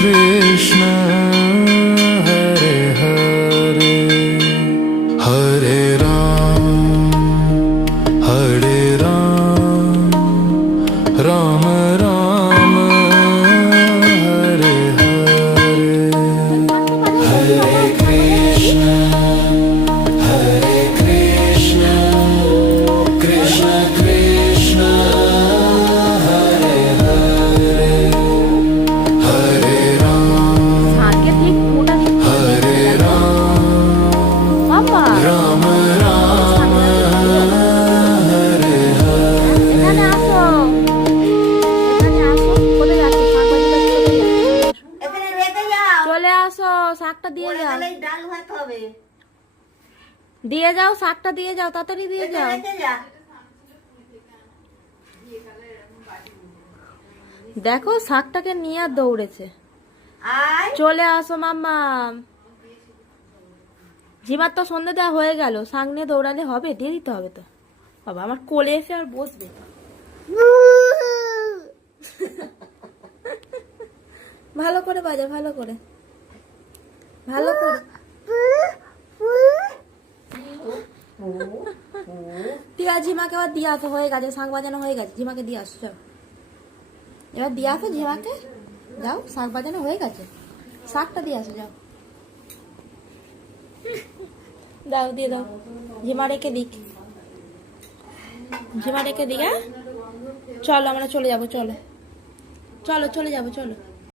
कृष्ण हरे हरे हरे राम राम राम हरे हरे हरे कृष्ण कृष्ण कृष्ण हरे हरे हरे राम राम राम हरे हरे চলে আসো, শাকটা দিয়ে যাও, ডাল ভাত হবে। দিয়ে যাও, শাকটা দিয়ে যাও, তাড়াতাড়ি দিয়ে যাও। দেখো শাকটাকে নিয়ে আর দৌড়েছে। চলে আসো মাম্মা। ঝিমার তো সন্ধ্যে দেওয়া হয়ে গেল, শাক নিয়ে দৌড়ালে হবে? দিয়ে দিতে হবে তো। বাবা আমার কোলে এসে আর বসবে। ভালো করে বাজা, ভালো করে, ভালো করে। ঠিক আছে, ঝিমাকে আবার দিয়ে আসো, হয়ে গেছে, শাঁখ বাজানো হয়ে গেছে, ঝিমাকে দিয়ে আসো। চল এবার দিয়ে আসো ঝিমাকে, যাও, শাঁখ বাজানো হয়ে গেছে, শাকটা দিয়ে আসো, যাও। দাও, দিয়ে দাও, ঝিমা রেখে দিক, ঝিমা রেখে দিক। হ্যাঁ চলো আমরা চলে যাবো, চলো চলো চলে যাবো, চলো।